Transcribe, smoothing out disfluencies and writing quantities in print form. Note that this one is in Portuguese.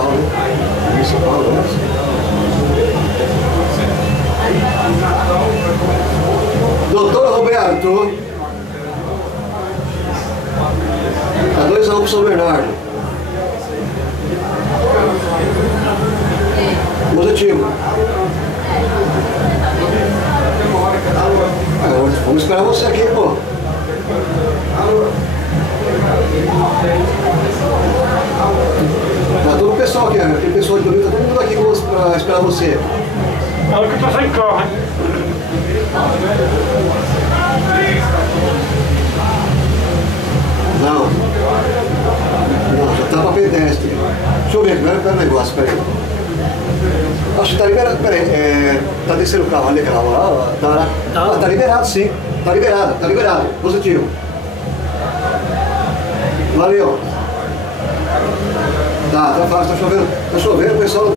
municipal, né? Municipal, né? Doutor Roberto. Tá 2 a 1 pro São Bernardo. Positivo. Vamos esperar você aqui, pô. Tá todo o pessoal aqui, né? Tem pessoal de Domingo, tá todo mundo aqui pra esperar você. É o que o pessoal corre. Não, já tá pra pedestre. Deixa eu ver, pera o negócio, peraí. Acho que tá liberado, peraí, tá descendo o carro ali, aquela lá, tá liberado sim, tá liberado, positivo. Valeu. Tá fácil, tá chovendo, pessoal.